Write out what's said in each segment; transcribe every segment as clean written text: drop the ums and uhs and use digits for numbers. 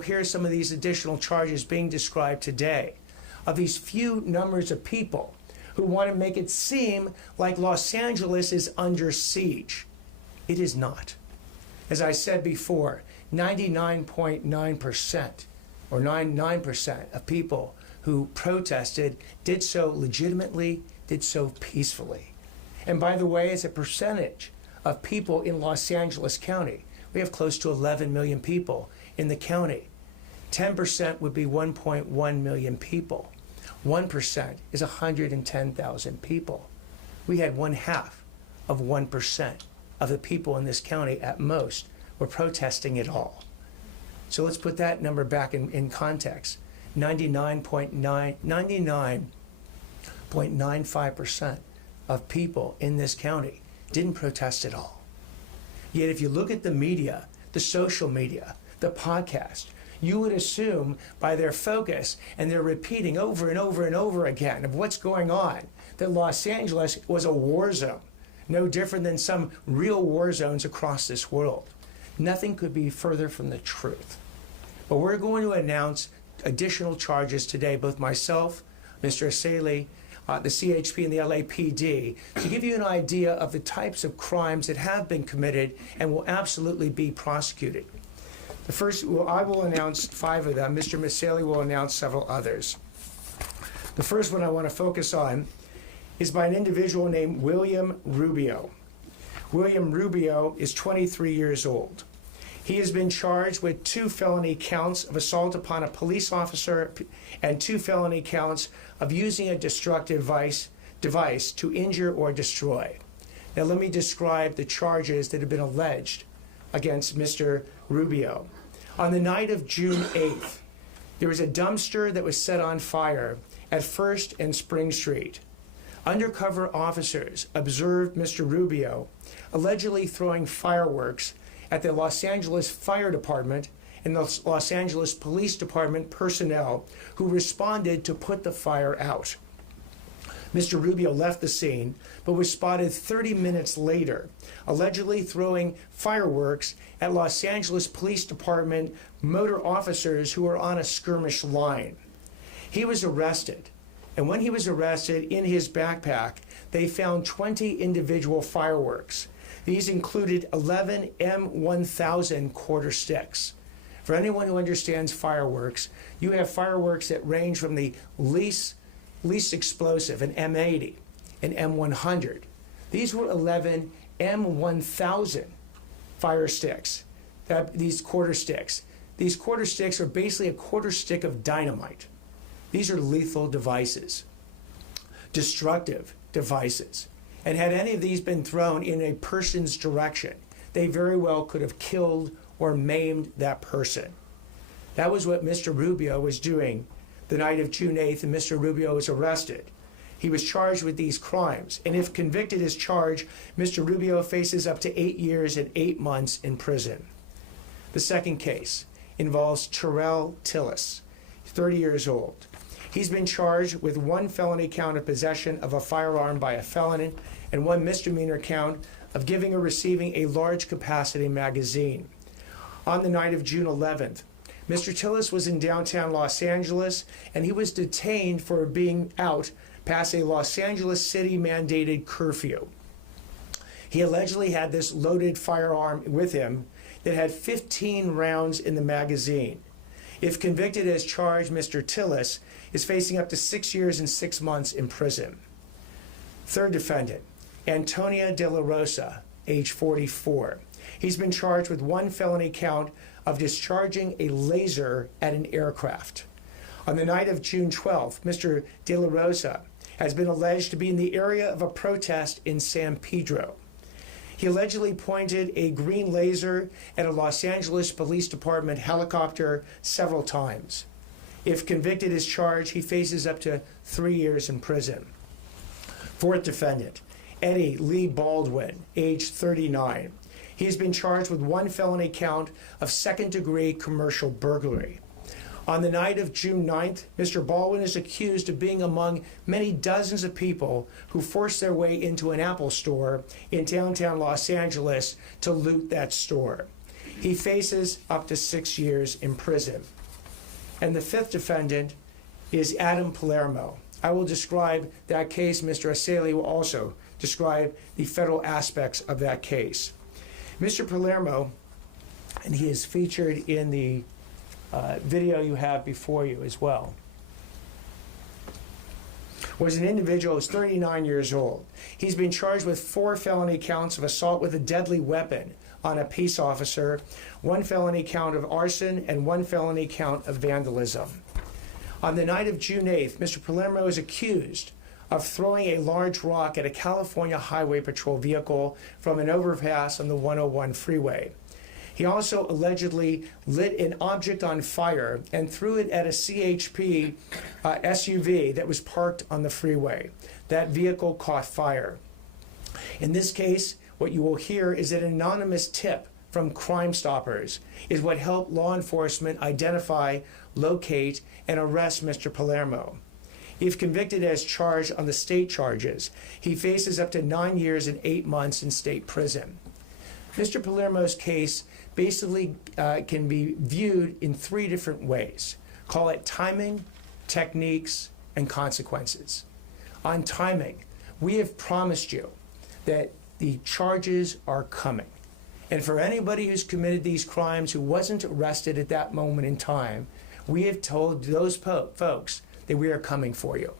hear some of these additional charges being described today of these few numbers of people who want to make it seem like Los Angeles is under siege. It is not. As I said before, 99.9% or 99% of people who protested did so legitimately, did so peacefully. And by the way, as a percentage of people in Los Angeles County, we have close to 11 million people in the county. 10% would be 1.1 million people. 1% is 110,000 people. We had 1/2 of 1% of the people in this county at most were protesting at all. So let's put that number back in context. 99.95% of people in this county didn't protest at all. Yet if you look at the media, the social media, the podcast, you would assume by their focus and their repeating over and over and over again of what's going on, that Los Angeles was a war zone, no different than some real war zones across this world. Nothing could be further from the truth. But we're going to announce additional charges today, both myself, Mr. Essayli, the CHP and the LAPD, to give you an idea of the types of crimes that have been committed and will absolutely be prosecuted. The first, I will announce 5 of them. Mr. Essayli will announce several others. The first one I want to focus on is by an individual named William Rubio. William Rubio is 23 years old. He has been charged with 2 felony counts of assault upon a police officer and 2 felony counts of using a destructive device to injure or destroy. Now let me describe the charges that have been alleged against Mr. Rubio. On the night of June 8th, there was a dumpster that was set on fire at 1st and Spring Street. Undercover officers observed Mr. Rubio allegedly throwing fireworks at the Los Angeles Fire Department and the Los Angeles Police Department personnel who responded to put the fire out. Mr. Rubio left the scene, but was spotted 30 minutes later, allegedly throwing fireworks at Los Angeles Police Department motor officers who were on a skirmish line. He was arrested, and when he was arrested, in his backpack, they found 20 individual fireworks. These included 11 M1000 quarter sticks. For anyone who understands fireworks, you have fireworks that range from the least explosive, an M80, an M100. These were 11 M1000 fire sticks, these quarter sticks. These quarter sticks are basically a quarter stick of dynamite. These are lethal devices, destructive devices. And had any of these been thrown in a person's direction, they very well could have killed or maimed that person. That was what Mr. Rubio was doing the night of June 8th, and Mr. Rubio was arrested. He was charged with these crimes, and if convicted as charged, Mr. Rubio faces up to 8 years and 8 months in prison. The second case involves Terrell Tillis, 30 years old. He's been charged with 1 felony count of possession of a firearm by a felon and 1 misdemeanor count of giving or receiving a large capacity magazine. On the night of June 11th, Mr. Tillis was in downtown Los Angeles, and he was detained for being out past a Los Angeles city mandated curfew. He allegedly had this loaded firearm with him that had 15 rounds in the magazine. If convicted as charged, Mr. Tillis is facing up to 6 years and 6 months in prison. Third defendant, Antonia De La Rosa, age 44. He's been charged with 1 felony count of discharging a laser at an aircraft. On the night of June 12th, Mr. De La Rosa has been alleged to be in the area of a protest in San Pedro. He allegedly pointed a green laser at a Los Angeles Police Department helicopter several times. If convicted as charged, he faces up to 3 years in prison. Fourth defendant, Eddie Lee Baldwin, age 39. He has been charged with 1 felony count of second-degree commercial burglary. On the night of June 9th, Mr. Baldwin is accused of being among many dozens of people who forced their way into an Apple store in downtown Los Angeles to loot that store. He faces up to 6 years in prison. And the fifth defendant is Adam Palermo. I will describe that case. Mr. Essayli will also describe the federal aspects of that case. Mr. Palermo, and he is featured in the video you have before you as well, was an individual who was 39 years old. He's been charged with 4 felony counts of assault with a deadly weapon on a peace officer, 1 felony count of arson, and 1 felony count of vandalism. On the night of June 8th, Mr. Palermo is accused of throwing a large rock at a California Highway Patrol vehicle from an overpass on the 101 freeway. He also allegedly lit an object on fire and threw it at a CHP SUV that was parked on the freeway. That vehicle caught fire. In this case, what you will hear is an anonymous tip from Crime Stoppers is what helped law enforcement identify, locate, and arrest Mr. Palermo. If convicted as charged on the state charges, he faces up to 9 years and 8 months in state prison. Mr. Palermo's case basically can be viewed in 3 different ways. Call it timing, techniques, and consequences. On timing, we have promised you that the charges are coming. And for anybody who's committed these crimes who wasn't arrested at that moment in time, we have told those folks that we are coming for you.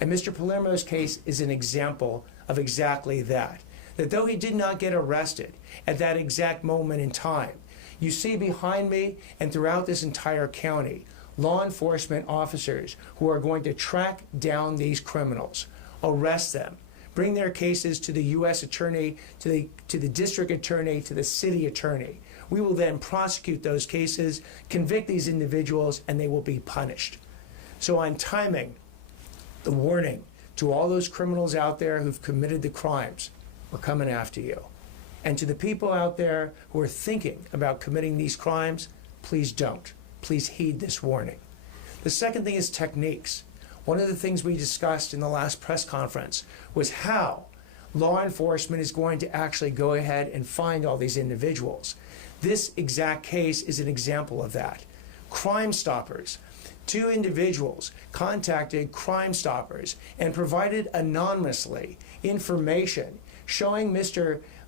And Mr. Palermo's case is an example of exactly that. That though he did not get arrested at that exact moment in time, you see behind me and throughout this entire county, law enforcement officers who are going to track down these criminals, arrest them, bring their cases to the U.S. attorney, to the district attorney, to the city attorney. We will then prosecute those cases, convict these individuals, and they will be punished. So on timing, the warning to all those criminals out there who've committed the crimes, we're coming after you. And to the people out there who are thinking about committing these crimes, please don't. Please heed this warning. The second thing is techniques. One of the things we discussed in the last press conference was how law enforcement is going to actually go ahead and find all these individuals. This exact case is an example of that. Crime Stoppers. 2 individuals contacted Crime Stoppers and provided anonymously information showing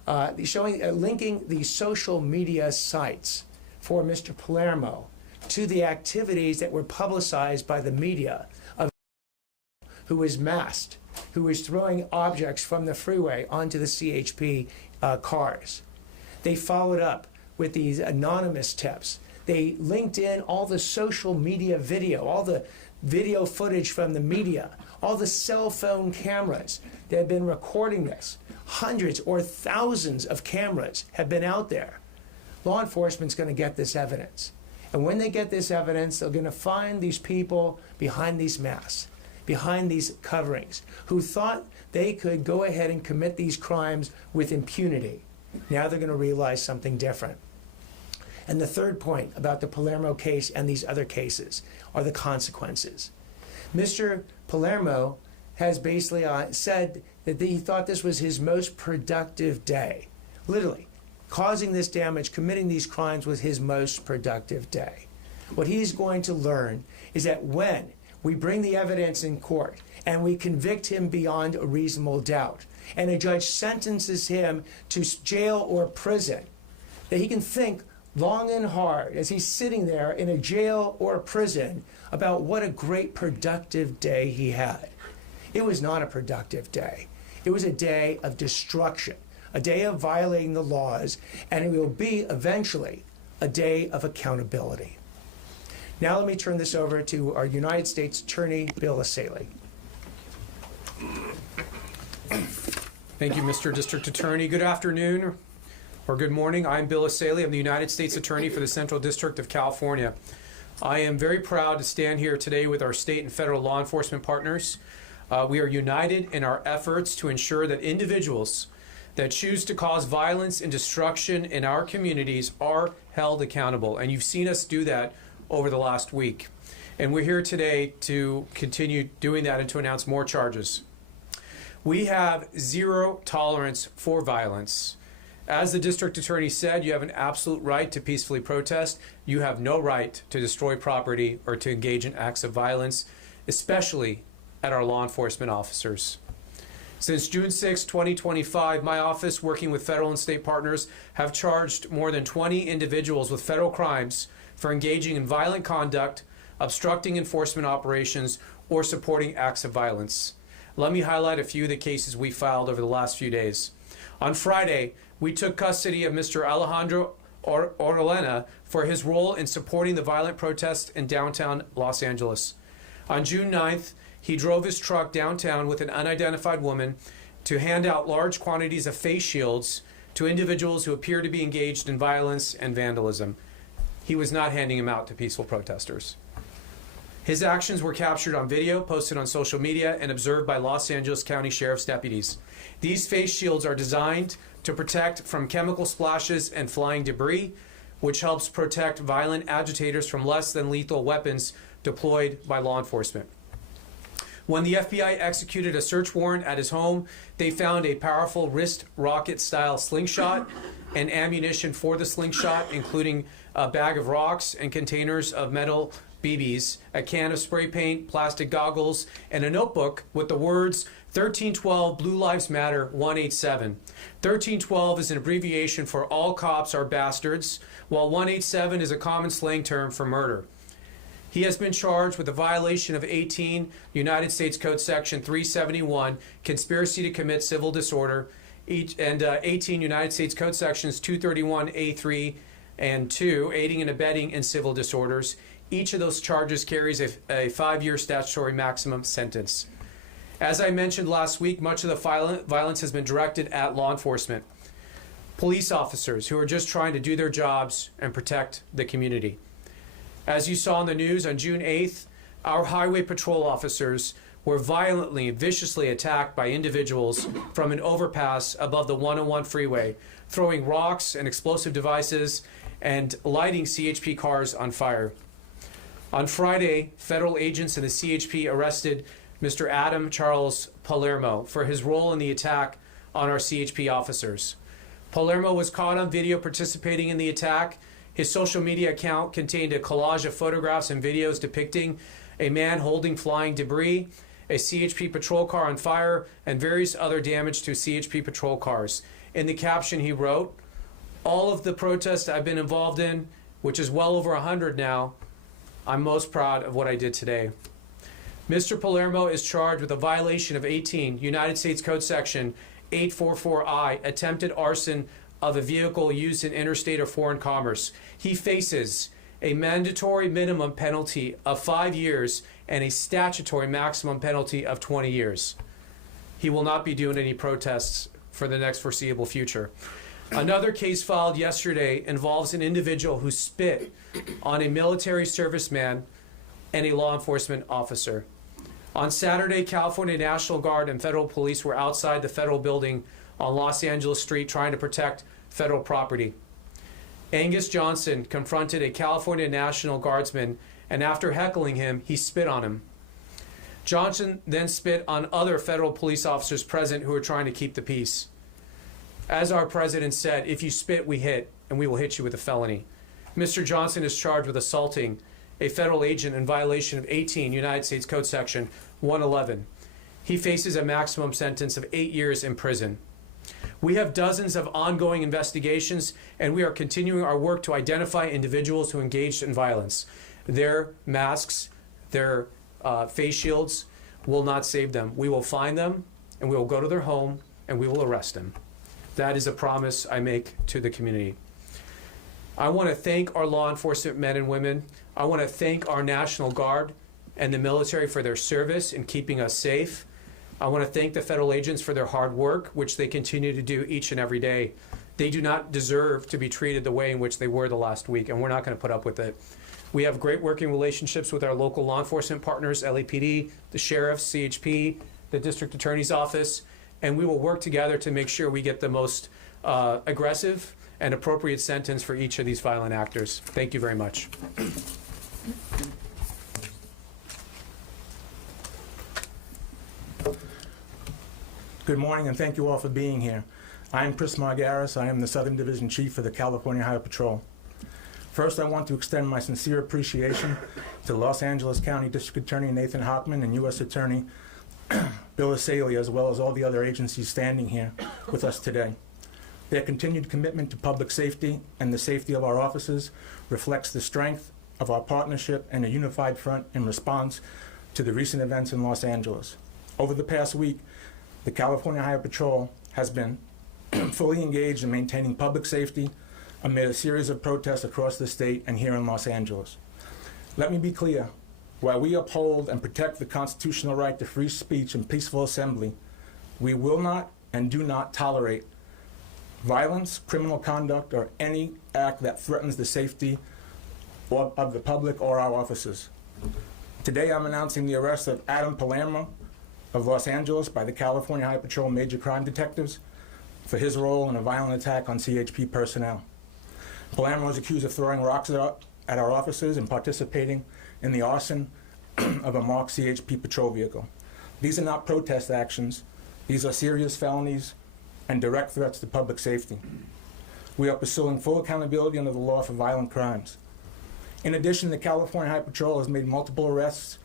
linking the social media sites for Mr. Palermo to the activities that were publicized by the media of who was masked, who was throwing objects from the freeway onto the CHP cars. They followed up with these anonymous tips. They linked in all the social media video, all the video footage from the media, all the cell phone cameras that have been recording this. Hundreds or thousands of cameras have been out there. Law enforcement's going to get this evidence. And when they get this evidence, they're going to find these people behind these masks, behind these coverings, who thought they could go ahead and commit these crimes with impunity. Now they're going to realize something different. And the third point about the Palermo case and these other cases are the consequences. Mr. Palermo has basically said that he thought this was his most productive day. Literally, causing this damage, committing these crimes was his most productive day. What he's going to learn is that when we bring the evidence in court and we convict him beyond a reasonable doubt, and a judge sentences him to jail or prison, that he can think long and hard as he's sitting there in a jail or a prison about what a great productive day he had. It was not a productive day. It was a day of destruction, a day of violating the laws, and it will be eventually a day of accountability. Now let me turn this over to our United States Attorney, Bill Essayli. Thank you, Mr. District Attorney. Good afternoon or good morning. I'm Bill Essayli. I'm the United States Attorney for the Central District of California. I am very proud to stand here today with our state and federal law enforcement partners. We are united in our efforts to ensure that individuals that choose to cause violence and destruction in our communities are held accountable. And you've seen us do that over the last week. And we're here today to continue doing that and to announce more charges. We have zero tolerance for violence. As the district attorney said, you have an absolute right to peacefully protest. You have no right to destroy property or to engage in acts of violence, especially at our law enforcement officers. Since June 6, 2025, my office, working with federal and state partners, have charged more than 20 individuals with federal crimes for engaging in violent conduct, obstructing enforcement operations, or supporting acts of violence. Let me highlight a few of the cases we filed over the last few days. On Friday, we took custody of Mr. Alejandro Orellana for his role in supporting the violent protests in downtown Los Angeles. On June 9th, he drove his truck downtown with an unidentified woman to hand out large quantities of face shields to individuals who appear to be engaged in violence and vandalism. He was not handing them out to peaceful protesters. His actions were captured on video, posted on social media, and observed by Los Angeles County Sheriff's deputies. These face shields are designed to protect from chemical splashes and flying debris, which helps protect violent agitators from less than lethal weapons deployed by law enforcement. When the FBI executed a search warrant at his home, they found a powerful wrist rocket-style slingshot and ammunition for the slingshot, including a bag of rocks and containers of metal BBs, a can of spray paint, plastic goggles, and a notebook with the words 1312 Blue Lives Matter 187. 1312 is an abbreviation for All Cops Are Bastards, while 187 is a common slang term for murder. He has been charged with a violation of 18 United States Code Section 371, conspiracy to commit civil disorder, and 18 United States Code Sections 231A3 and 2, aiding and abetting in civil disorders. Each of those charges carries a 5-year statutory maximum sentence. As I mentioned last week, much of the violence has been directed at law enforcement, police officers who are just trying to do their jobs and protect the community. As you saw in the news, on June 8th, our highway patrol officers were violently and viciously attacked by individuals from an overpass above the 101 freeway, throwing rocks and explosive devices and lighting CHP cars on fire. On Friday, federal agents in the CHP arrested Mr. Adam Charles Palermo for his role in the attack on our CHP officers. Palermo was caught on video participating in the attack. His social media account contained a collage of photographs and videos depicting a man holding flying debris, a CHP patrol car on fire, and various other damage to CHP patrol cars. In the caption, he wrote, "All of the protests I've been involved in, which is well over 100 now, I'm most proud of what I did today." Mr. Palermo is charged with a violation of 18 United States Code Section 844I, attempted arson of a vehicle used in interstate or foreign commerce. He faces a mandatory minimum penalty of 5 years and a statutory maximum penalty of 20 years. He will not be doing any protests for the next foreseeable future. Another case filed yesterday involves an individual who spit on a military serviceman and a law enforcement officer. On Saturday, California National Guard and federal police were outside the federal building on Los Angeles Street trying to protect federal property. Angus Johnson confronted a California National Guardsman, and after heckling him, he spit on him. Johnson then spit on other federal police officers present who were trying to keep the peace. As our president said, if you spit, we hit, and we will hit you with a felony. Mr. Johnson is charged with assaulting a federal agent in violation of 18 United States Code Section 111. He faces a maximum sentence of 8 years in prison. We have dozens of ongoing investigations, and we are continuing our work to identify individuals who engaged in violence. Their masks, their face shields will not save them. We will find them, and we will go to their home, and we will arrest them. That is a promise I make to the community. I want to thank our law enforcement men and women. I want to thank our National Guard and the military for their service in keeping us safe. I want to thank the federal agents for their hard work, which they continue to do each and every day. They do not deserve to be treated the way in which they were the last week, and we're not going to put up with it. We have great working relationships with our local law enforcement partners, LAPD, the sheriff, CHP, the district attorney's office, and we will work together to make sure we get the most aggressive and appropriate sentence for each of these violent actors. Thank you very much. Good morning, and thank you all for being here. I'm Chris Margaris. I am the Southern Division Chief for the California Highway Patrol. First, I want to extend my sincere appreciation to Los Angeles County District Attorney Nathan Hochman and U.S. Attorney Bill Essayli, as well as all the other agencies standing here with us today. Their continued commitment to public safety and the safety of our officers reflects the strength of our partnership and a unified front in response to the recent events in Los Angeles. Over the past week, the California Highway Patrol has been fully engaged in maintaining public safety amid a series of protests across the state and here in Los Angeles. Let me be clear. While we uphold and protect the constitutional right to free speech and peaceful assembly, we will not and do not tolerate violence, criminal conduct, or any act that threatens the safety of the public or our officers. Today I'm announcing the arrest of Adam Palermo of Los Angeles by the California Highway Patrol Major Crime Detectives for his role in a violent attack on CHP personnel. Palermo is accused of throwing rocks at our officers and participating in the arson of a marked CHP patrol vehicle. These are not protest actions. These are serious felonies and direct threats to public safety. We are pursuing full accountability under the law for violent crimes. In addition, the California Highway Patrol has made multiple arrests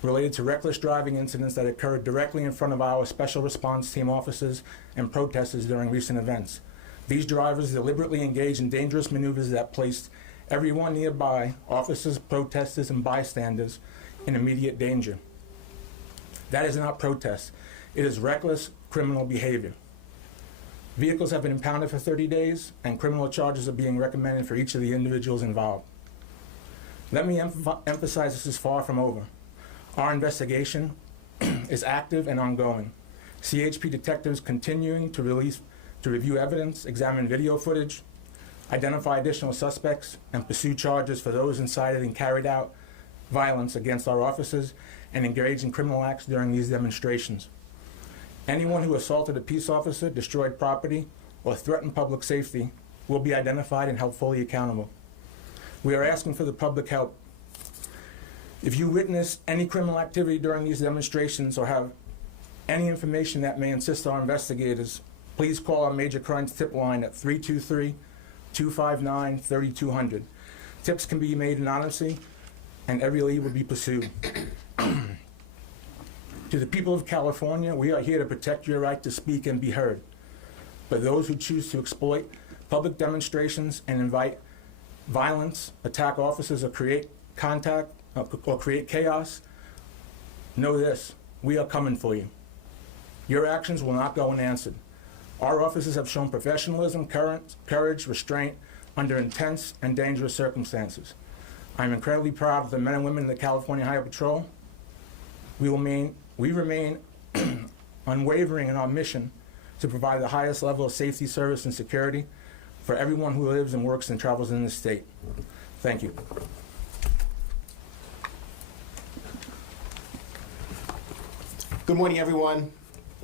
related to reckless driving incidents that occurred directly in front of our Special Response Team officers and protesters during recent events. These drivers deliberately engaged in dangerous maneuvers that placed everyone nearby, officers, protesters, and bystanders, in immediate danger. That is not protest. It is reckless criminal behavior. Vehicles have been impounded for 30 days, and criminal charges are being recommended for each of the individuals involved. Let me emphasize this is far from over. Our investigation is active and ongoing. CHP detectives continuing to review evidence, examine video footage, identify additional suspects, and pursue charges for those incited and carried out violence against our officers and engaged in criminal acts during these demonstrations. Anyone who assaulted a peace officer, destroyed property, or threatened public safety will be identified and held fully accountable. We are asking for the public help. If you witness any criminal activity during these demonstrations or have any information that may assist our investigators, please call our Major Crimes Tip line at 323-259-3200. Tips can be made anonymously, and every lead will be pursued. To the people of California, we are here to protect your right to speak and be heard. But those who choose to exploit public demonstrations and invite violence, attack officers, or create chaos, know this: we are coming for you. Your actions will not go unanswered. Our officers have shown professionalism, courage, restraint under intense and dangerous circumstances. I'm incredibly proud of the men and women in the California Highway Patrol. We remain unwavering in our mission to provide the highest level of safety, service, and security for everyone who lives and works and travels in this state. Thank you. Good morning, everyone.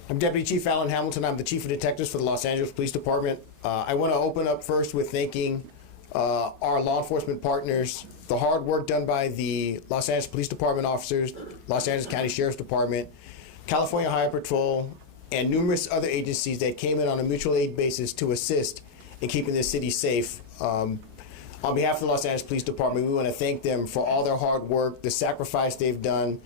I'm Deputy Chief Alan Hamilton. I'm the Chief of Detectives for the Los Angeles Police Department. I want to open up first with thanking our law enforcement partners, the hard work done by the Los Angeles Police Department officers, Los Angeles County Sheriff's Department, California Highway Patrol, and numerous other agencies that came in on a mutual aid basis to assist in keeping this city safe. On behalf of the Los Angeles Police Department, we want to thank them for all their hard work, the sacrifice they've done,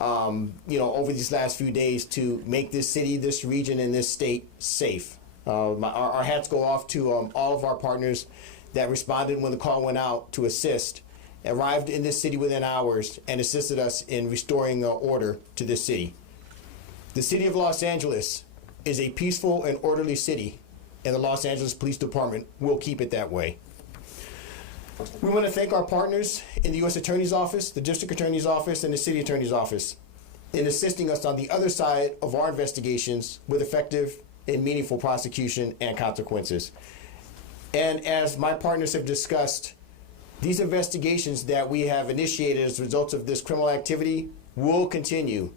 over these last few days to make this city, this region, and this state safe. Our hats go off to all of our partners that responded when the call went out to assist, arrived in this city within hours, and assisted us in restoring order to this city. The city of Los Angeles is a peaceful and orderly city, and the Los Angeles Police Department will keep it that way. We want to thank our partners in the U.S. Attorney's Office, the District Attorney's Office, and the City Attorney's Office in assisting us on the other side of our investigations with effective and meaningful prosecution and consequences. And as my partners have discussed, these investigations that we have initiated as a result of this criminal activity will continue.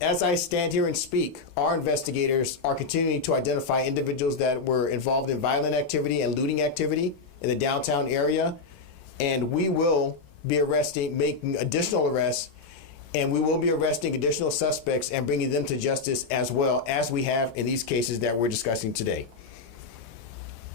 As I stand here and speak, our investigators are continuing to identify individuals that were involved in violent activity and looting activity in the downtown area, and we will be making additional arrests and we will be arresting additional suspects and bringing them to justice as well as we have in these cases that we're discussing today.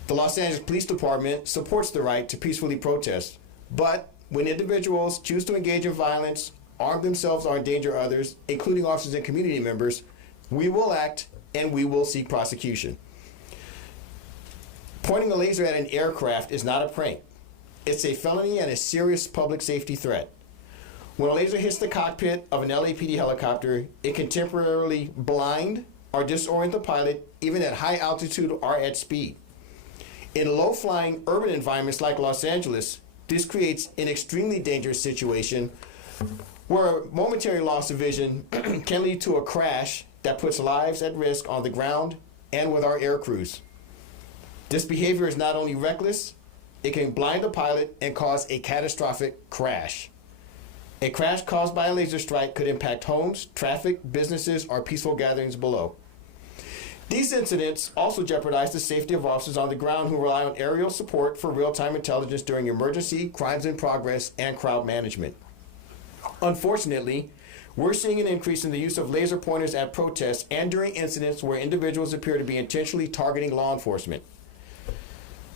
The Los Angeles Police Department supports the right to peacefully protest, but when individuals choose to engage in violence, arm themselves, or endanger others, including officers and community members, we will act and we will seek prosecution. Pointing a laser at an aircraft is not a prank. It's a felony and a serious public safety threat. When a laser hits the cockpit of an LAPD helicopter, it can temporarily blind or disorient the pilot, even at high altitude or at speed. In low-flying urban environments like Los Angeles, this creates an extremely dangerous situation where a momentary loss of vision can lead to a crash that puts lives at risk on the ground and with our air crews. This behavior is not only reckless, it can blind the pilot and cause a catastrophic crash. A crash caused by a laser strike could impact homes, traffic, businesses, or peaceful gatherings below. These incidents also jeopardize the safety of officers on the ground who rely on aerial support for real-time intelligence during emergency, crimes in progress, and crowd management. Unfortunately, we're seeing an increase in the use of laser pointers at protests and during incidents where individuals appear to be intentionally targeting law enforcement.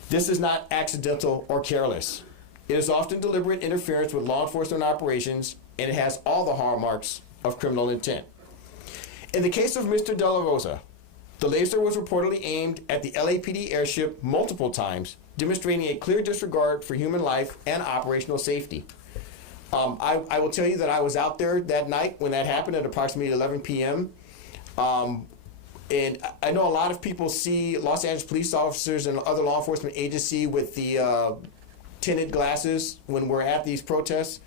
This is not accidental or careless. It is often deliberate interference with law enforcement operations, and it has all the hallmarks of criminal intent. In the case of Mr. De La Rosa, the laser was reportedly aimed at the LAPD airship multiple times, demonstrating a clear disregard for human life and operational safety. I will tell you that I was out there that night when that happened at approximately 11 p.m. And I know a lot of people see Los Angeles police officers and other law enforcement agencies with the tinted glasses when we're at these protests.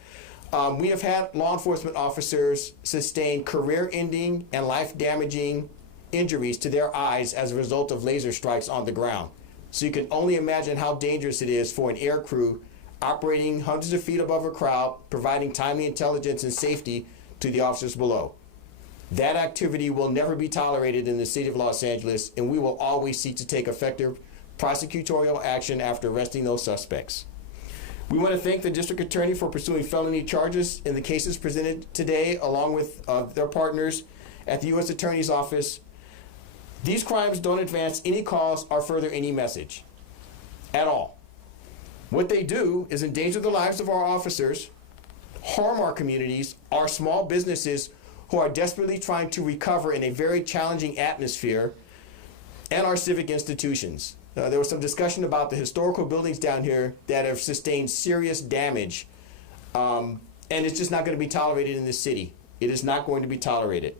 We have had law enforcement officers sustain career-ending and life-damaging injuries to their eyes as a result of laser strikes on the ground. So you can only imagine how dangerous it is for an air crew operating hundreds of feet above a crowd, providing timely intelligence and safety to the officers below. That activity will never be tolerated in the city of Los Angeles, and we will always seek to take effective prosecutorial action after arresting those suspects. We want to thank the district attorney for pursuing felony charges in the cases presented today, along with their partners at the U.S. Attorney's Office. These crimes don't advance any cause or further any message at all. What they do is endanger the lives of our officers, harm our communities, our small businesses who are desperately trying to recover in a very challenging atmosphere, and our civic institutions. There was some discussion about the historical buildings down here that have sustained serious damage, and it's just not going to be tolerated in this city. It is not going to be tolerated.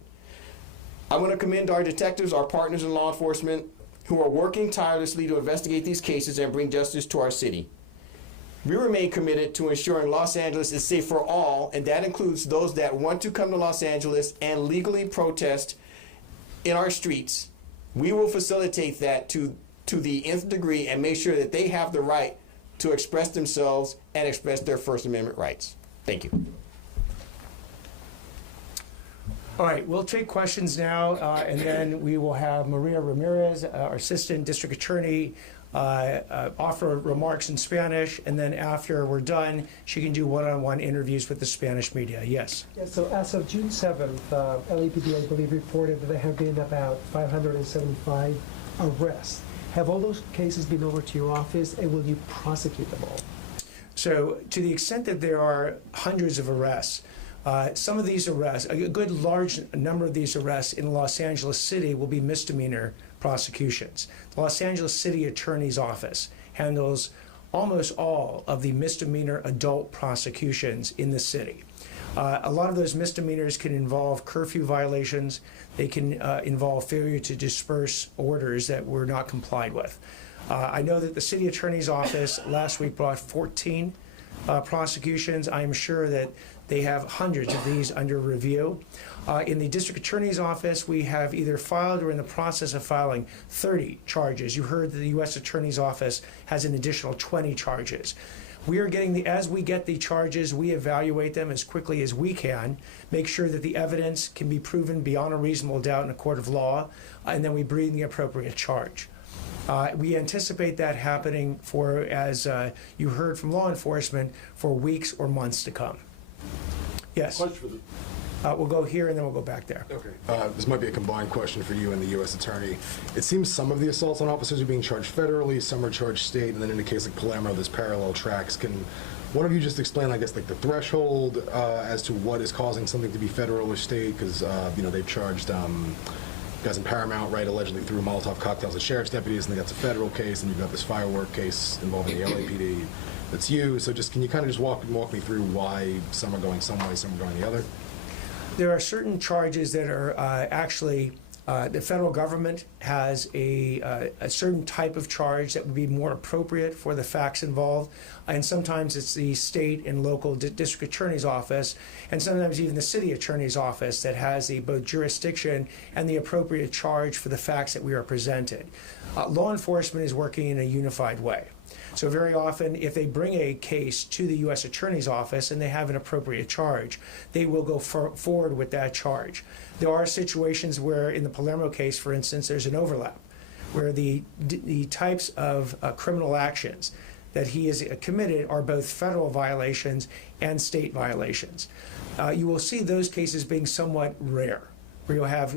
I want to commend our detectives, our partners in law enforcement, who are working tirelessly to investigate these cases and bring justice to our city. We remain committed to ensuring Los Angeles is safe for all, and that includes those that want to come to Los Angeles and legally protest in our streets. We will facilitate that to the nth degree and make sure that they have the right to express themselves and express their First Amendment rights. Thank you. All right, we'll take questions now, and then we will have Maria Ramirez, our Assistant District Attorney, offer remarks in Spanish, and then after we're done, she can do one-on-one interviews with the Spanish media. Yes? Yes, so as of June 7th, LAPD, I believe, reported that there have been about 575 arrests. Have all those cases been over to your office, and will you prosecute them all? So to the extent that there are hundreds of arrests, some of these arrests, a good large number of these arrests in Los Angeles City will be misdemeanor prosecutions. The Los Angeles City Attorney's Office handles almost all of the misdemeanor adult prosecutions in the city. A lot of those misdemeanors can involve curfew violations. They can involve failure to disperse orders that were not complied with. I know that the City Attorney's Office last week brought 14 prosecutions. I'm sure that they have hundreds of these under review. In the District Attorney's Office, we have either filed or in the process of filing 30 charges. You heard that the U.S. Attorney's Office has an additional 20 charges. We are getting as we get the charges, we evaluate them as quickly as we can, make sure that the evidence can be proven beyond a reasonable doubt in a court of law, and then we bring the appropriate charge. We anticipate that happening for, as you heard from law enforcement, for weeks or months to come. Yes? We'll go here and then we'll go back there. Okay. This might be a combined question for you and the U.S. Attorney. It seems some of the assaults on officers are being charged federally, some are charged state, and then in a case like Palermo, there's parallel tracks. Can one of you just explain, I guess, like the threshold as to what is causing something to be federal or state? Because, they've charged guys in Paramount, right, allegedly threw Molotov cocktails at sheriff's deputies, and that's a federal case, and you've got this firework case involving the LAPD. That's you. So just can you kind of just walk me through why some are going some way, some are going the other? There are certain charges that are actually, the federal government has a certain type of charge that would be more appropriate for the facts involved. And sometimes it's the state and local district attorney's office, and sometimes even the city attorney's office that has both jurisdiction and the appropriate charge for the facts that we are presented. Law enforcement is working in a unified way. So very often, if they bring a case to the U.S. Attorney's Office and they have an appropriate charge, they will go forward with that charge. There are situations where, in the Palermo case, for instance, there's an overlap, where the types of criminal actions that he has committed are both federal violations and state violations. You will see those cases being somewhat rare, where you'll have,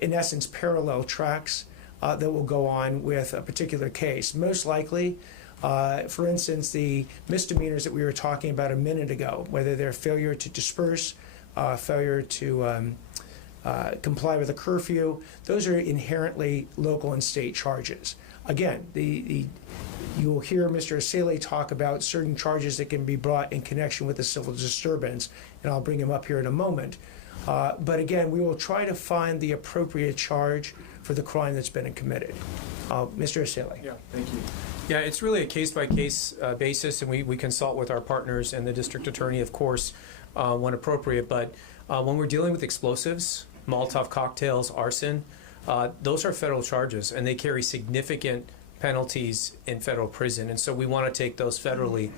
in essence, parallel tracks that will go on with a particular case. Most likely, for instance, the misdemeanors that we were talking about a minute ago, whether they're failure to disperse, failure to comply with a curfew, those are inherently local and state charges. Again, you will hear Mr. Essayli talk about certain charges that can be brought in connection with a civil disturbance, and I'll bring him up here in a moment. But again, we will try to find the appropriate charge for the crime that's been committed. Mr. Essayli. Yeah, thank you. Yeah, it's really a case-by-case basis, and we consult with our partners and the district attorney, of course, when appropriate. But when we're dealing with explosives, Molotov cocktails, arson, those are federal charges, and they carry significant penalties in federal prison. And so we want to take those federally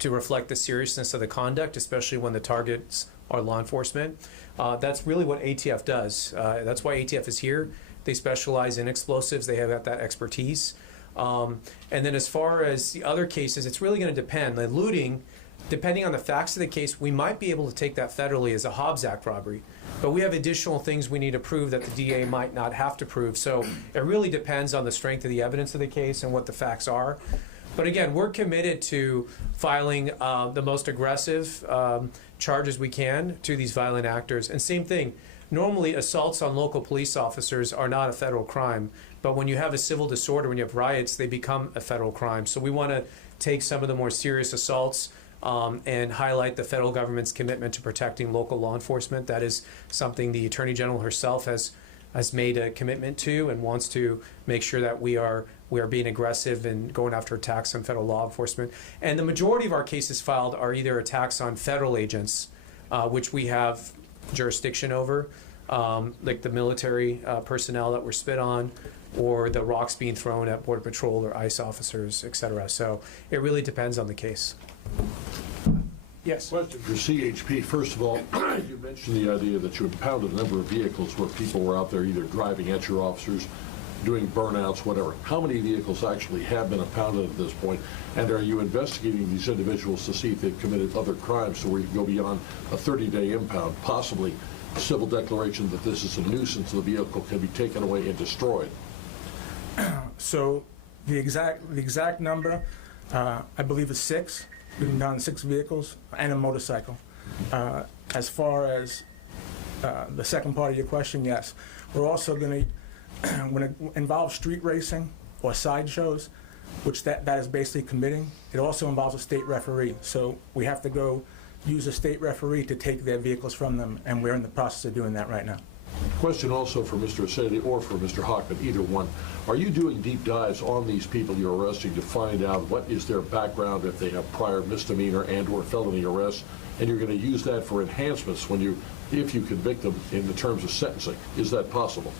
to reflect the seriousness of the conduct, especially when the targets are law enforcement. That's really what ATF does. That's why ATF is here. They specialize in explosives. They have that expertise. And then as far as the other cases, it's really going to depend. The looting, depending on the facts of the case, we might be able to take that federally as a Hobbs Act robbery. But we have additional things we need to prove that the DA might not have to prove. So it really depends on the strength of the evidence of the case and what the facts are. But again, we're committed to filing the most aggressive charges we can to these violent actors. And same thing, normally assaults on local police officers are not a federal crime, but when you have a civil disorder, when you have riots, they become a federal crime. So we want to take some of the more serious assaults and highlight the federal government's commitment to protecting local law enforcement. That is something the Attorney General herself has made a commitment to and wants to make sure that we are being aggressive and going after attacks on federal law enforcement. And the majority of our cases filed are either attacks on federal agents, which we have jurisdiction over, like the military personnel that were spit on, or the rocks being thrown at Border Patrol or ICE officers, et cetera. So it really depends on the case. Yes. Question for CHP. First of all, you mentioned the idea that you impounded a number of vehicles where people were out there either driving at your officers, doing burnouts, whatever. How many vehicles actually have been impounded at this point? And are you investigating these individuals to see if they've committed other crimes so where you can go beyond a 30-day impound, possibly a civil declaration that this is a nuisance, the vehicle can be taken away and destroyed? So the exact number, I believe, is 6. We've been down 6 vehicles and a motorcycle. As far as the second part of your question, yes. We're also going to, when it involves street racing or sideshows, which that is basically committing, it also involves a state referee. So we have to go use a state referee to take their vehicles from them, and we're in the process of doing that right now. Question also for Mr. Essayli or for Mr. Hochman, either one. Are you doing deep dives on these people you're arresting to find out what is their background, if they have prior misdemeanor and or felony arrests, and you're going to use that for enhancements if you convict them in the terms of sentencing? Is that possible?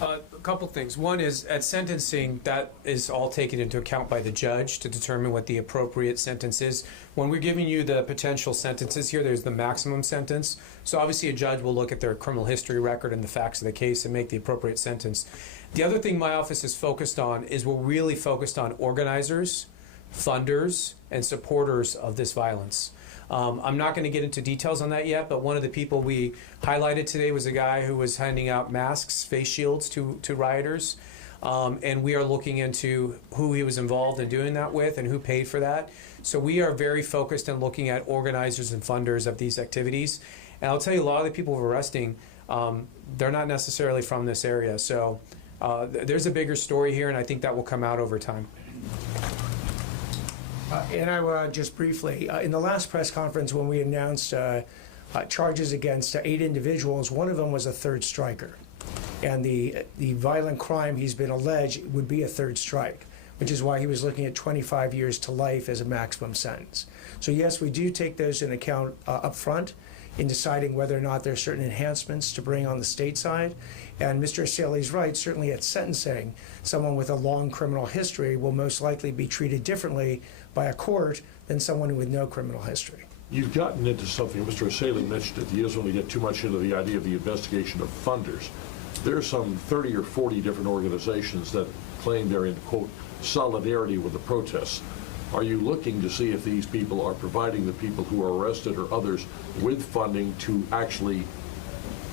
A couple things. One is at sentencing, that is all taken into account by the judge to determine what the appropriate sentence is. When we're giving you the potential sentences here, there's the maximum sentence. So obviously a judge will look at their criminal history record and the facts of the case and make the appropriate sentence. The other thing my office is focused on is we're really focused on organizers, funders, and supporters of this violence. I'm not going to get into details on that yet, but one of the people we highlighted today was a guy who was handing out masks, face shields to rioters. And we are looking into who he was involved in doing that with and who paid for that. So we are very focused on looking at organizers and funders of these activities. And I'll tell you, a lot of the people we're arresting, they're not necessarily from this area. So there's a bigger story here, and I think that will come out over time. And I will just briefly, in the last press conference when we announced charges against 8 individuals, one of them was a third striker. And the violent crime he's been alleged would be a third strike, which is why he was looking at 25 years to life as a maximum sentence. So yes, we do take those into account up front in deciding whether or not there are certain enhancements to bring on the state side. And Mr. Essayli's right, certainly at sentencing, someone with a long criminal history will most likely be treated differently by a court than someone with no criminal history. You've gotten into something, Mr. Essayli mentioned it, he doesn't want to get too much into the idea of the investigation of funders. There are some 30 or 40 different organizations that claim they're in, quote, solidarity with the protests. Are you looking to see if these people are providing the people who are arrested or others with funding to actually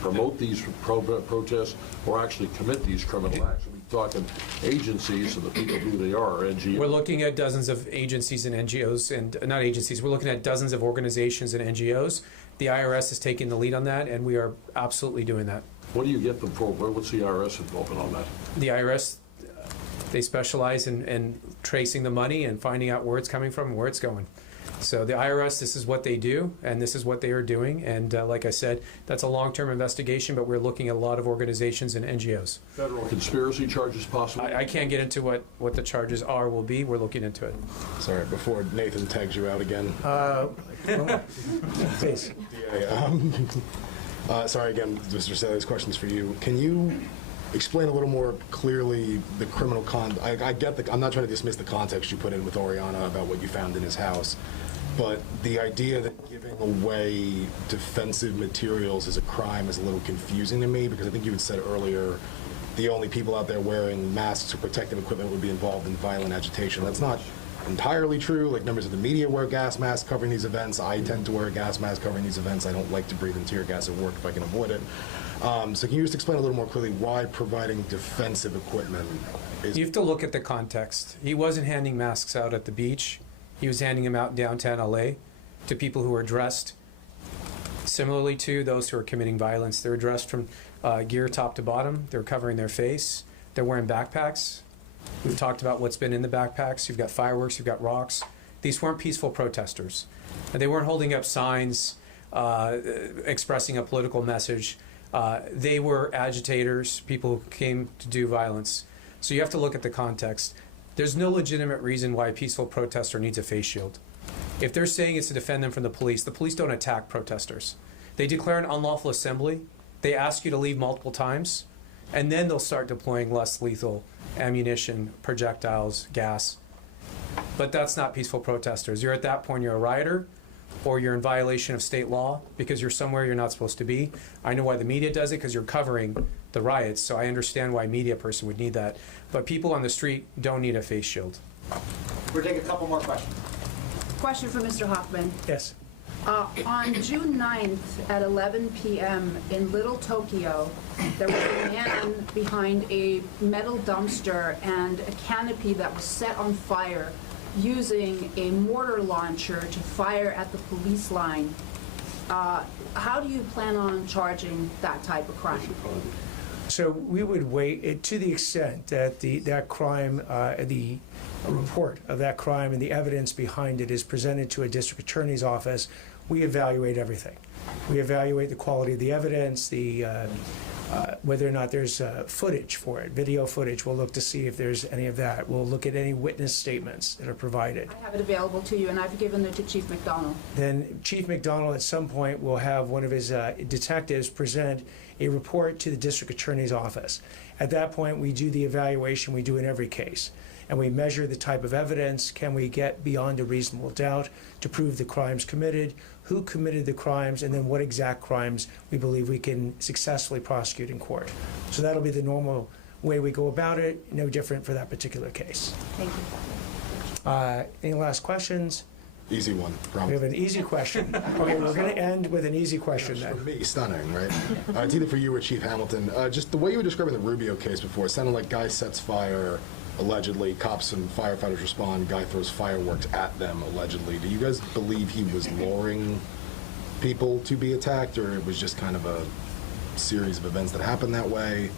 promote these protests or actually commit these criminal acts? Are we talking agencies and the people who they are, NGOs? We're looking at dozens of agencies and NGOs, and not agencies, we're looking at dozens of organizations and NGOs. The IRS is taking the lead on that, and we are absolutely doing that. What do you get them for? What's the IRS involvement on that? The IRS, they specialize in tracing the money and finding out where it's coming from and where it's going. So the IRS, this is what they do, and this is what they are doing. And like I said, that's a long-term investigation, but we're looking at a lot of organizations and NGOs. Federal conspiracy charges possible? I can't get into what the charges will be. We're looking into it. Sorry, before Nathan tags you out again. Please. Sorry again, Mr. Essayli, questions for you. Can you explain a little more clearly the criminal I get I'm not trying to dismiss the context you put in with Oriana about what you found in his house, but the idea that giving away defensive materials is a crime is a little confusing to me, because I think you had said earlier the only people out there wearing masks or protective equipment would be involved in violent agitation. That's not entirely true. Like, members of the media wear gas masks covering these events. I tend to wear a gas mask covering these events. I don't like to breathe in tear gas at work if I can avoid it. So can you just explain a little more clearly why providing defensive equipment is... You have to look at the context. He wasn't handing masks out at the beach. He was handing them out in downtown LA to people who are dressed similarly to those who are committing violence. They're dressed from gear top to bottom. They're covering their face. They're wearing backpacks. We've talked about what's been in the backpacks. You've got fireworks, you've got rocks. These weren't peaceful protesters. And they weren't holding up signs expressing a political message. They were agitators, people who came to do violence. So you have to look at the context. There's no legitimate reason why a peaceful protester needs a face shield. If they're saying it's to defend them from the police don't attack protesters. They declare an unlawful assembly. They ask you to leave multiple times, and then they'll start deploying less lethal ammunition, projectiles, gas. But that's not peaceful protesters. You're at that point, you're a rioter, or you're in violation of state law because you're somewhere you're not supposed to be. I know why the media does it, because you're covering the riots, so I understand why a media person would need that. But people on the street don't need a face shield. We're taking a couple more questions. Question for Mr. Hochman. Yes. On June 9th at 11 p.m. in Little Tokyo, there was a man behind a metal dumpster and a canopy that was set on fire using a mortar launcher to fire at the police line. How do you plan on charging that type of crime? So we would wait to the extent that that crime, the report of that crime and the evidence behind it is presented to a district attorney's office. We evaluate everything. We evaluate the quality of the evidence, whether or not there's footage for it, video footage. We'll look to see if there's any of that. We'll look at any witness statements that are provided. I have it available to you, and I've given it to Chief McDonald. Then Chief McDonald at some point will have one of his detectives present a report to the district attorney's office. At that point, we do the evaluation we do in every case, and we measure the type of evidence. Can we get beyond a reasonable doubt to prove the crimes committed, who committed the crimes, and then what exact crimes we believe we can successfully prosecute in court. So that'll be the normal way we go about it, no different for that particular case. Thank you. Any last questions? Easy one, We promise. have an easy question. Okay, we're going to end with an easy question For then. me, stunning, right? It's either for you or Chief Hamilton. Just the way you were describing the Rubio case before, it sounded like guy sets fire, allegedly, cops and firefighters respond, guy throws fireworks at them, allegedly. Do you guys believe he was luring people to be attacked, or it was just kind of a series of events that happened that way?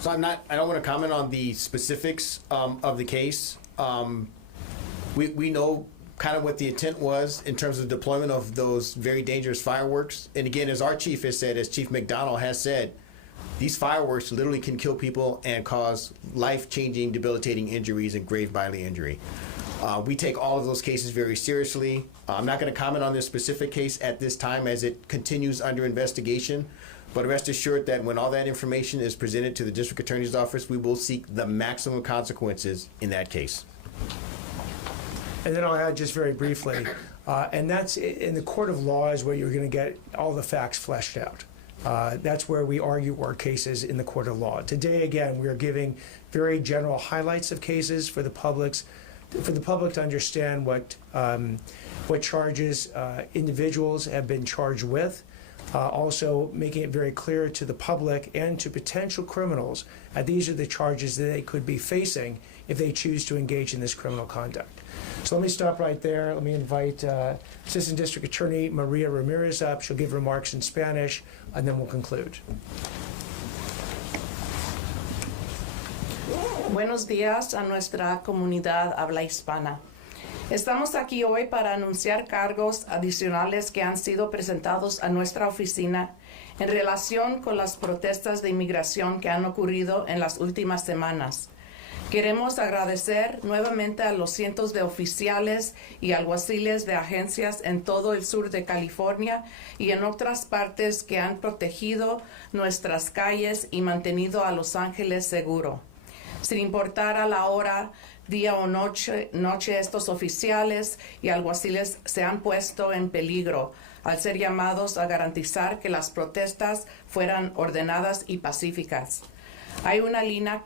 So I don't want to comment on the specifics of the case. We know kind of what the intent was in terms of deployment of those very dangerous fireworks. And again, as our chief has said, as Chief McDonald has said, these fireworks literally can kill people and cause life-changing, debilitating injuries and grave bodily injury. We take all of those cases very seriously. I'm not going to comment on this specific case at this time as it continues under investigation. But rest assured that when all that information is presented to the District Attorney's Office, we will seek the maximum consequences in that case. And then I'll add just very briefly, and that's in the court of law is where you're going to get all the facts fleshed out. That's where we argue our cases in the court of law. Today, again, we are giving very general highlights of cases for the public to understand what charges individuals have been charged with. Also making it very clear to the public and to potential criminals that these are the charges that they could be facing if they choose to engage in this criminal conduct. So let me stop right there. Let me invite Assistant District Attorney Maria Ramirez up. She'll give remarks in Spanish, and then we'll conclude. Buenos días a nuestra comunidad habla hispana. Estamos aquí hoy para anunciar cargos adicionales que han sido presentados a nuestra oficina en relación con las protestas de inmigración que han ocurrido en las últimas semanas. Queremos agradecer nuevamente a los cientos de oficiales y alguaciles de agencias en todo el sur de California y en otras partes que han protegido nuestras calles y mantenido a Los Ángeles seguro. Sin importar a la hora, día o noche, estos oficiales y alguaciles se han puesto en peligro al ser llamados a garantizar que las protestas fueran ordenadas y pacíficas. Hay una línea